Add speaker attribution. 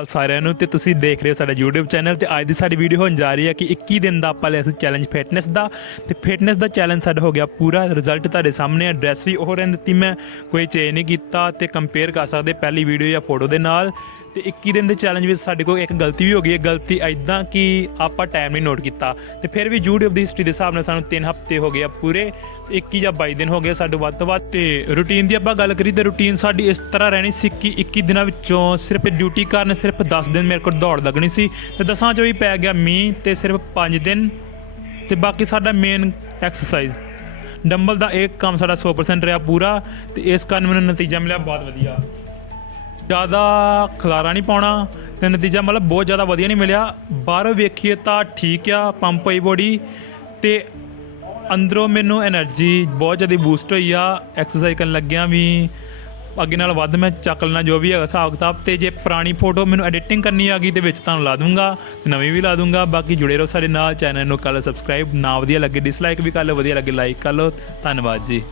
Speaker 1: ਹਾਲ ਸਾਰਿਆਂ ਨੂੰ ਤੇ ਤੁਸੀਂ ਦੇਖ ਰਹੇ ਹੋ ਸਾਡਾ YouTube ਚੈਨਲ ਤੇ ਅੱਜ ਦੀ ਸਾਡੀ ਵੀਡੀਓ ਹੋਣ ਜਾ ਰਹੀ ਹੈ ਕਿ 21 ਦਿਨ ਦਾ ਆਪਾਂ ਲਿਆ ਸੀ ਚੈਲੰਜ ਫਿਟਨੈਸ ਦਾ ਤੇ ਫਿਟਨੈਸ ਦਾ ਚੈਲੰਜ ਸਾਡਾ ਹੋ ਗਿਆ ਪੂਰਾ ਰਿਜ਼ਲਟ ਤੁਹਾਡੇ ਸਾਹਮਣੇ ਹੈ ਵੀ ਉਹ ਰਹਿਣ ਦਿੱਤੀ ਮੈਂ, ਕੋਈ ਚੇਂਜ ਨਹੀਂ ਕੀਤਾ ਤੇ ਕੰਪੇਅਰ ਕਰ ਸਕਦੇ, ਪਹਿਲੀ ਵੀਡੀਓ ਜਾਂ ਫੋਟੋ ਦੇ ਨਾਲ। ਤੇ 21 ਦਿਨ ਦੇ ਚੈਲੰਜ ਵਿੱਚ ਸਾਡੇ ਕੋਲ ਇੱਕ ਗਲਤੀ ਵੀ ਹੋ ਗਈ। ਹੈ ਗਲਤੀ ਐਦਾਂ ਕਿ ਆਪਾਂ ਟਾਈਮ ਨਹੀਂ ਨੋਟ ਕੀਤਾ। ਤੇ ਫਿਰ ਵੀ YouTube ਦੀ ਹਿਸਟਰੀ ਦੇ ਹਿਸਾਬ ਨਾਲ ਸਾਨੂੰ 3 ਹਫ਼ਤੇ ਹੋ ਗਏ ਆ ਪੂਰੇ। 21 ਜਾਂ 22 ਦਿਨ ਹੋ ਗਏ ਸਾਡੇ ਵੱਧ ਤੋਂ ਵੱਧ। ਤੇ ਰੂਟੀਨ ਦੀ ਆਪਾਂ ਗੱਲ ਕਰੀ ਤੇ ਰੂਟੀਨ ਸਾਡੀ ਇਸ ਤਰ੍ਹਾਂ ਰਹਿਣੀ ਸੀ ਕਿ 21 ਦਿਨਾਂ ਵਿੱਚੋਂ ਸਿਰਫ ਡਿਊਟੀ ਕਾਰਨ ਸਿਰਫ 10 ਦਿਨ ਮੇਰੇ ਕੋਲ ਦੌੜ ਲੱਗਣੀ ਸੀ। ਤੇ ਦਸਾਂ ਚੋਂ ਵੀ ਪੈ ਗਿਆ ਮੀਂਹ ਤੇ ਸਿਰਫ 5 ਦਿਨ। ਤੇ ਬਾਕੀ ਸਾਡਾ ਮੇਨ ਐਕਸਰਸਾਈਜ਼ ਡੰਬਲ ਦਾ ਇੱਕ ਕੰਮ ਸਾਡਾ 100% ਰਿਹਾ ਪੂਰਾ। ਤੇ ਇਸ ਕਾਰਨ ਮੈਨੂੰ ਨਤੀਜਾ ਮਿਲਿਆ ਬਹੁਤ ਵਧੀਆ। ਜ਼ਿਆਦਾ ਖਲਾਰਾ ਨਹੀਂ ਪਾਉਣਾ ਤੇ ਨਤੀਜਾ ਮਤਲਬ ਬਹੁਤ ਜ਼ਿਆਦਾ ਵਧੀਆ ਨਹੀਂ ਮਿਲਿਆ। ਬਾਹਰੋਂ ਵੇਖੀਏ ਤਾਂ ਠੀਕ ਆ, ਪੰਪ ਹੋਈ ਬੋਡੀ ਤੇ ਅੰਦਰੋਂ ਮੈਨੂੰ એનર્ਜੀ ਬਹੁਤ ਜ਼ਿਆਦਾ ਬੂਸਟ ਹੋਈ ਆ। ਐਕਸਰਸਾਈਜ਼ ਕਰਨ ਲੱਗਿਆ ਵੀ ਅੱਗੇ ਨਾਲ ਵੱਧ ਮੈਂ ਚੱਕ ਲੈਣਾ, ਜੋ ਵੀ ਹੈਗਾ ਹਿਸਾਬ ਕਿਤਾਬ ਤੇ ਜੇ ਪੁਰਾਣੀ ਫੋਟੋ ਮੈਨੂੰ ਐਡੀਟਿੰਗ ਕਰਨੀ ਆ ਗਈ ਤੇ ਵਿੱਚ ਤੁਹਾਨੂੰ ਲਾ ਦੂੰਗਾ, ਤੇ ਨਵੀਂ ਵੀ ਲਾ ਦੂੰਗਾ। ਬਾਕੀ ਜੁੜੇ ਰਹੋ ਸਾਡੇ ਨਾਲ ਚੈਨਲ ਨੂੰ ਕਰ ਲਓ ਸਬਸਕ੍ਰਾਈਬ ਨਾ ਵਧੀਆ ਲੱਗੇ ਡਿਸਲਾਈਕ ਵੀ ਕਰ ਲਓ, ਵਧੀਆ ਲੱਗੇ ਲਾਈਕ ਕਰ ਲਓ। ਧੰਨਵਾਦ ਜੀ।